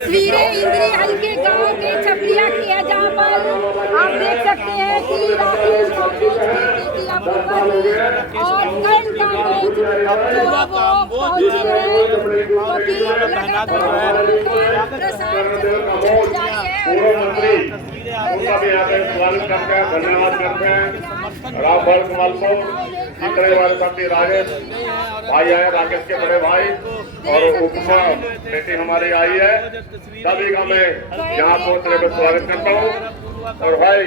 तस्वीरें इंद्री हल्के गांव के छपलिया की है, जहां पर आप देख सकते हैं कि राकेश की अपूर्वा जी और कर्ण का मोच जो है वो पहुंचे हैं, क्योंकि लगातार प्रसार जारी है। उनका भी यहाँ पे स्वागत करते हैं, धन्यवाद करते हैं। रामफल कमल को जितने हमारे साथी राजेश भाई आए, राकेश के बड़े भाई और उपमा बेटी हमारी आई है, सभी का मैं यहाँ पहुँचने में स्वागत करता हूँ। और भाई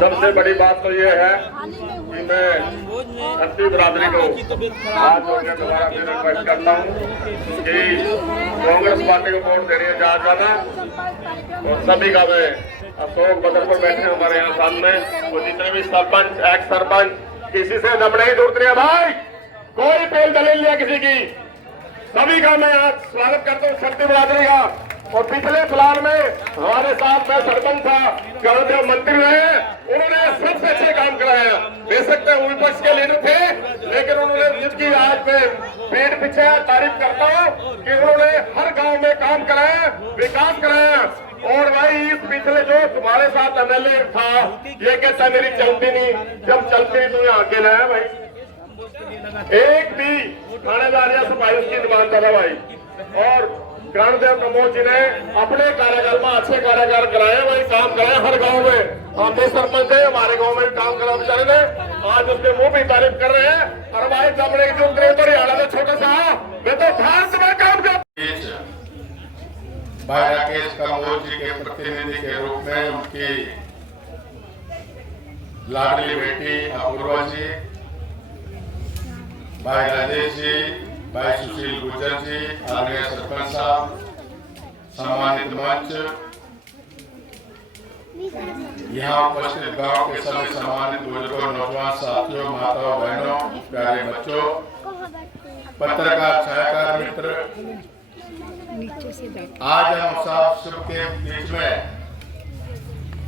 सबसे बड़ी बात तो ये है कि मैं छत्ती बिरादरी को हाथ जोड़कर दोबारा फिर रिक्वेस्ट करता हूँ कि कांग्रेस पार्टी को वोट देने जा जाना। और सभी का मैं अशोक बदरपुर बैठे हमारे यहाँ सामने, वो जितने भी सरपंच एक्स सरपंच किसी से दम नहीं टूटती है भाई, कोई पेल दलील लिया किसी की, सभी का मैं आज स्वागत करता हूँ छत्ती बिरादरी का। और पिछले फिलहाल में हमारे साथ में सरपंच था, गांव मंत्री रहे, उन्होंने सबसे अच्छे काम कराया। बेशक विपक्ष के लीडर थे, लेकिन उन्होंने जिसकी आज में पेट पीछे तारीफ करता हूँ कि उन्होंने हर गांव में काम कराया, विकास कराया। और भाई इस पिछले जो तुम्हारे साथ एमएलए था, ये कहता मेरी चलती नहीं, जब चलती तो यहाँ अकेला है भाई, एक भी थानेदार या सफाई उसकी डिमांड था भाई। और कर्णदेव कमोच जी ने अपने कार्यकाल में अच्छे कार्यकाल कराए भाई, काम कराए हर गांव में। हम भी सरपंच है, हमारे गांव में काम करा बेचारे ने, आज उसके मुंह भी तारीफ कर रहे हैं। और भाई दमड़े की जो हरियाणा में छोटा सा वे तो भारत में काम कर भाई राकेश कमोच जी के प्रतिनिधि के रूप में उनकी लाडली बेटी अपूर्वा जी, भाई राजेश जी, भाई सुशील गुर्जर जी, आदरणीय सरपंच साहब, सम्मानित मंच, यहाँ उपस्थित गांव के सभी सम्मानित बुजुर्गों, नौजवान साथियों, माताओं बहनों, प्यारे बच्चों, पत्रकार छायाकार मित्र, आज हम सबके बीच में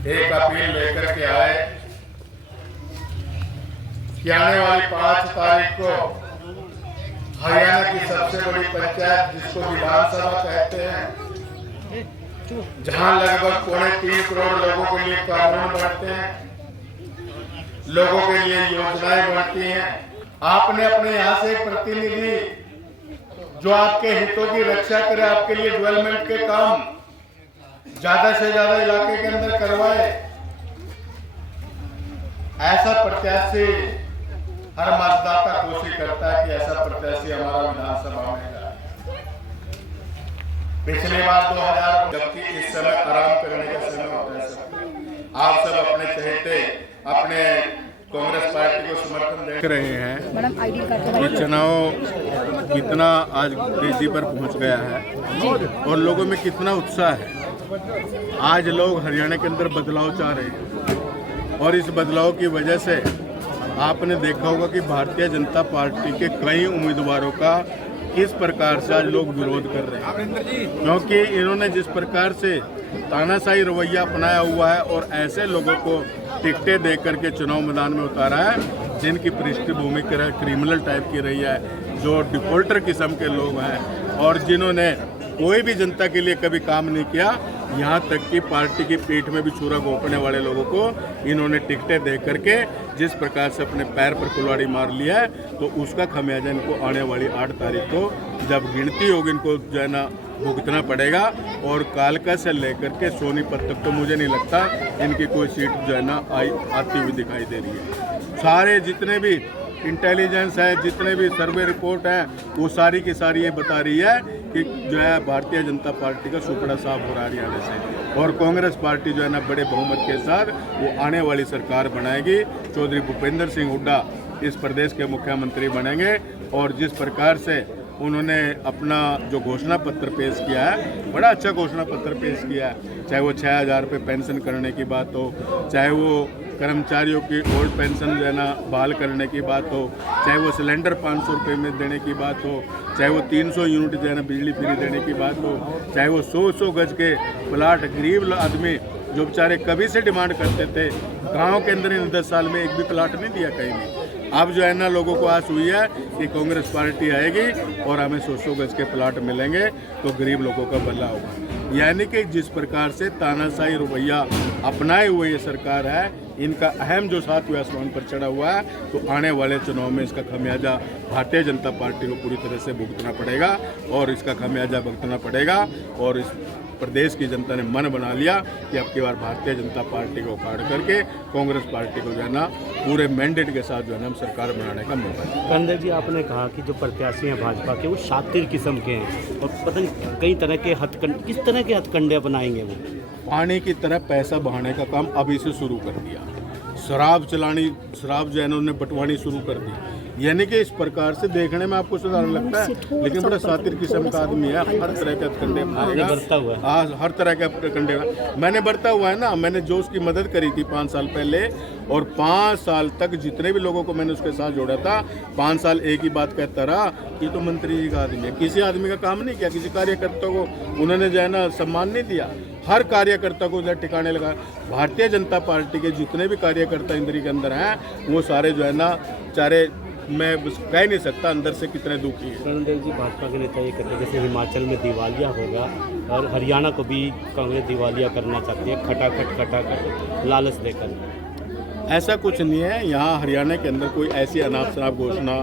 एक अपील लेकर के आए कि आने वाली 5 तारीख को हरियाणा की सबसे बड़ी पंचायत, जिसको विधानसभा कहते हैं, जहां लगभग 3.25 करोड़ लोगों के लिए कानून बनते हैं, लोगों के लिए योजनाएं बनती हैं, आपने अपने यहाँ से एक प्रतिनिधि जो आपके हितों की रक्षा करे, आपके लिए डेवलपमेंट के काम ज्यादा से ज्यादा इलाके के अंदर करवाए, ऐसा प्रत्याशी हर मतदाता कोशिश करता है कि ऐसा प्रत्याशी हमारा विधानसभा में जाए। पिछली बार 2000, जबकि इस समय आराम करने का समय होता है। आप सब अपने चहेते अपने कांग्रेस पार्टी को समर्थन दे रहे हैं। ये चुनाव कितना आज तेजी पर पहुंच गया है और लोगों में कितना उत्साह है। आज लोग हरियाणा के अंदर बदलाव चाह रहे हैं और इस बदलाव की वजह से आपने देखा होगा कि भारतीय जनता पार्टी के कई उम्मीदवारों का किस प्रकार से आज लोग विरोध कर रहे हैं, क्योंकि इन्होंने जिस प्रकार से तानाशाही रवैया अपनाया हुआ है और ऐसे लोगों को टिकटें दे करके चुनाव मैदान में उतारा है जिनकी पृष्ठभूमि क्रिमिनल टाइप की रही है, जो डिफॉल्टर किस्म के लोग हैं और जिन्होंने कोई भी जनता के लिए कभी काम नहीं किया। यहाँ तक कि पार्टी की पीठ में भी छुरा घोंपने वाले लोगों को इन्होंने टिकटें दे करके जिस प्रकार से अपने पैर पर कुल्हाड़ी मार लिया है, तो उसका खमियाजा इनको आने वाली 8 तारीख को जब गिनती होगी इनको जो है ना भुगतना पड़ेगा। और कालका से लेकर के सोनीपत तक तो मुझे नहीं लगता इनकी कोई सीट जो है ना आती हुई दिखाई दे रही है। सारे जितने भी इंटेलिजेंस है, जितने भी सर्वे रिपोर्ट हैं, वो सारी की सारी ये बता रही है कि जो है भारतीय जनता पार्टी का सुपड़ा साफ हो रहा है हरियाणा से, और कांग्रेस पार्टी जो है ना बड़े बहुमत के साथ वो आने वाली सरकार बनाएगी। चौधरी भूपेंद्र सिंह हुड्डा इस प्रदेश के मुख्यमंत्री बनेंगे और जिस प्रकार से उन्होंने अपना जो घोषणा पत्र पेश किया है, बड़ा अच्छा घोषणा पत्र पेश किया है, चाहे वो 6000 रुपये पेंशन करने की बात हो, चाहे वो कर्मचारियों की ओल्ड पेंशन जो है ना बहाल करने की बात हो, चाहे वो सिलेंडर 500 रुपये में देने की बात हो, चाहे वो 300 यूनिट जो है ना बिजली फ्री देने की बात हो, चाहे वो 100 गज के प्लाट गरीब आदमी जो बेचारे कभी से डिमांड करते थे, गाँव के अंदर इन 10 साल में एक भी प्लाट नहीं दिया कहीं भी। अब जो है ना लोगों को आस हुई है कि कांग्रेस पार्टी आएगी और हमें 100 गज के प्लाट मिलेंगे तो गरीब लोगों का भला होगा। यानी कि जिस प्रकार से तानाशाही रवैया अपनाए हुए ये सरकार है, इनका अहम जो 7वें आसमान पर चढ़ा हुआ है, तो आने वाले चुनाव में इसका खमियाजा भारतीय जनता पार्टी को पूरी तरह से भुगतना पड़ेगा और इसका खमियाजा भुगतना पड़ेगा। और इस प्रदेश की जनता ने मन बना लिया कि अब की बार भारतीय जनता पार्टी को उखाड़ करके कांग्रेस पार्टी को जो है ना पूरे मैंडेट के साथ जो है ना हम सरकार बनाने का मौका है। करण जी, आपने कहा कि जो प्रत्याशी हैं भाजपा के वो शातिर किस्म के हैं और पता नहीं कई तरह के हथकंडे, किस तरह के हथकंडे अपनाएंगे वो? पानी की तरह पैसा बहाने का काम अभी से शुरू कर दिया। शराब जो है ना उन्होंने बंटवानी शुरू कर दी। यानी कि इस प्रकार से देखने में आपको साधारण लगता है, लेकिन बड़ा शातिर किस्म का आदमी है। हर तरह के हथकंडे अपनाएगा, हर तरह के हथकंडे मैंने बरता हुआ है ना। मैंने जो उसकी मदद करी थी 5 साल पहले, और 5 साल तक जितने भी लोगों को मैंने उसके साथ जोड़ा था, 5 साल एक ही बात कहता रहा कि तो मंत्री जी का आदमी है। किसी आदमी का काम नहीं किया, किसी कार्यकर्ता को उन्होंने जो है ना सम्मान नहीं दिया। हर कार्यकर्ता को जो ठिकाने लगा। भारतीय जनता पार्टी के जितने भी कार्यकर्ता इंद्री के अंदर हैं, वो सारे जो है ना चारे मैं कह नहीं सकता अंदर से कितने दुखी है। करण देव जी, भाजपा के नेता ये कहते हैं जैसे हिमाचल में दिवालिया होगा और हरियाणा को भी कांग्रेस दिवालिया करना चाहती है, खटाखट लालच देकर। ऐसा कुछ नहीं है। यहाँ हरियाणा के अंदर कोई ऐसी अनाप शनाप घोषणा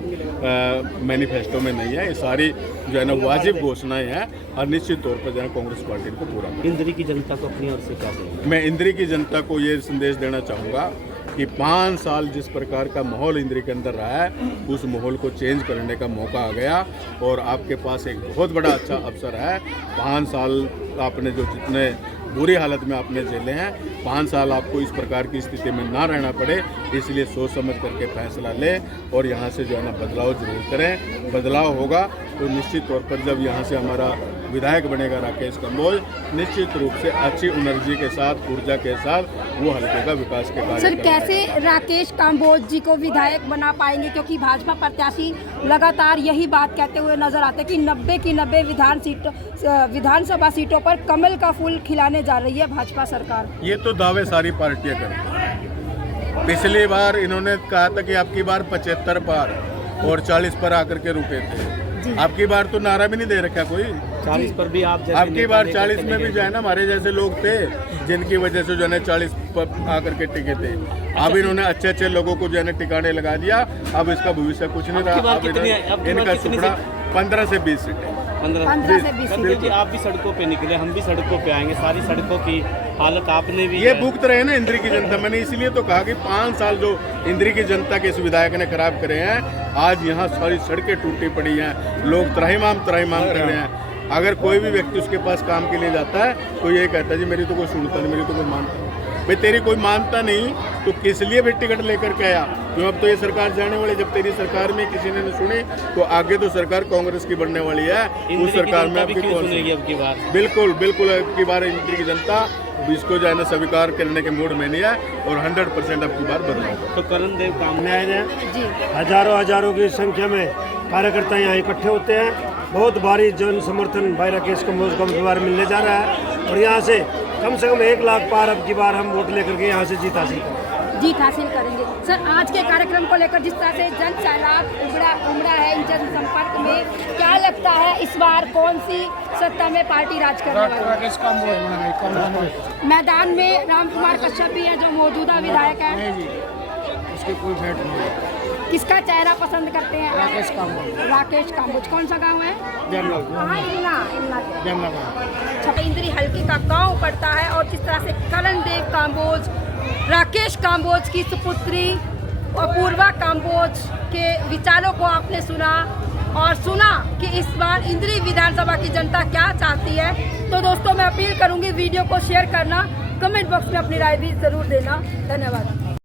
मैनिफेस्टो में नहीं है। ये सारी जो है ना वाजिब घोषणाएं हैं और निश्चित तौर पर जो है कांग्रेस पार्टी को पूरा। इंद्री की जनता को अपनी ओर से क्या कहेंगे? मैं इंद्री की जनता को ये संदेश देना चाहूँगा कि 5 साल जिस प्रकार का माहौल इंद्री के अंदर रहा है, उस माहौल को चेंज करने का मौका आ गया और आपके पास एक बहुत बड़ा अच्छा अवसर है। 5 साल आपने जो जितने बुरी हालत में आपने झेले हैं, 5 साल आपको इस प्रकार की स्थिति में ना रहना पड़े, इसलिए सोच समझ करके फैसला लें और यहाँ से जो है ना बदलाव जरूर करें। बदलाव होगा तो निश्चित तौर पर जब यहाँ से हमारा विधायक बनेगा राकेश कंबोज, निश्चित रूप से अच्छी एनर्जी के साथ, ऊर्जा के साथ वो हल्के का विकास के कार्य सर कैसे राकेश कंबोज जी को विधायक बना पाएंगे, क्योंकि भाजपा प्रत्याशी लगातार यही बात कहते हुए नजर आते हैं कि 90 की 90 विधानसभा सीटों पर कमल का फूल खिलाने जा रही है भाजपा सरकार। ये तो दावे सारी पार्टियां करती हैं। पिछली बार इन्होंने कहा था कि आपकी बार 75 पार और 40 पर आकर के रुके थे। आपकी बार तो नारा भी नहीं दे रखा कोई। 40 पर भी आप आपकी बार 40 में भी जो है ना हमारे जैसे लोग थे, जिनकी वजह से जो है 40 पर आकर के टिके थे। अब इन्होंने अच्छे लोगों को जो है टिकाने लगा दिया। अब इसका भविष्य कुछ नहीं रहा। अब इनका टुकड़ा 15 से 20 सीटें। 15 से 20 सीटें। जी, आप भी सड़कों पे निकले, हम भी सड़कों पे आएंगे। सारी सड़कों की हालत आपने भी ये भुगत रहे हैं ना इंद्री की जनता। मैंने इसलिए तो कहा कि 5 साल जो इंद्री की जनता के इस विधायक ने खराब करे हैं, आज यहाँ सारी सड़कें टूटी पड़ी हैं, लोग त्राहिमाम कर रहे हैं। अगर कोई भी व्यक्ति उसके पास काम के लिए जाता है तो ये कहता है जी मेरी तो कोई सुनता नहीं, मेरी तो कोई मानता नहीं। भाई तेरी कोई मानता नहीं तो किस लिए भी टिकट लेकर के आया? क्यों अब तो ये सरकार जाने वाली, जब तेरी सरकार में किसी ने नहीं सुनी तो आगे तो सरकार कांग्रेस की बनने वाली है। उस सरकार में अब की बार बिल्कुल अब की बार इंद्री की जनता इसको जो है ना स्वीकार करने के मूड में नहीं है और 100% अब की बार बदलाव। तो करण देव काम जी, हजारों की संख्या में कार्यकर्ता यहाँ इकट्ठे होते हैं। बहुत भारी जन समर्थन भाई राकेश कंबोज को बार मिलने जा रहा है और यहाँ से कम 1 लाख पार अब की बार हम वोट लेकर के यहाँ से जीत हासिल करेंगे। सर आज के कार्यक्रम को लेकर जिस तरह से जन सैलाब उमड़ा है इन जनसंपर्क में, क्या लगता है इस बार कौन सी सत्ता में पार्टी राज करने वाली है? मैदान में रामकुमार कश्यप भी है जो मौजूदा विधायक है। उसके कोई भेंट नहीं है। किसका चेहरा पसंद करते हैं? राकेश कंबोज। कौन सा गाँव है? इंद्री हल्के का गाँव पड़ता है और जिस तरह से करण देव कंबोज, राकेश कंबोज की सुपुत्री अपूर्वा कंबोज के विचारों को आपने सुना और सुना कि इस बार इंद्री विधानसभा की जनता क्या चाहती है। तो दोस्तों मैं अपील करूंगी वीडियो को शेयर करना, कमेंट बॉक्स में अपनी राय भी जरूर देना। धन्यवाद।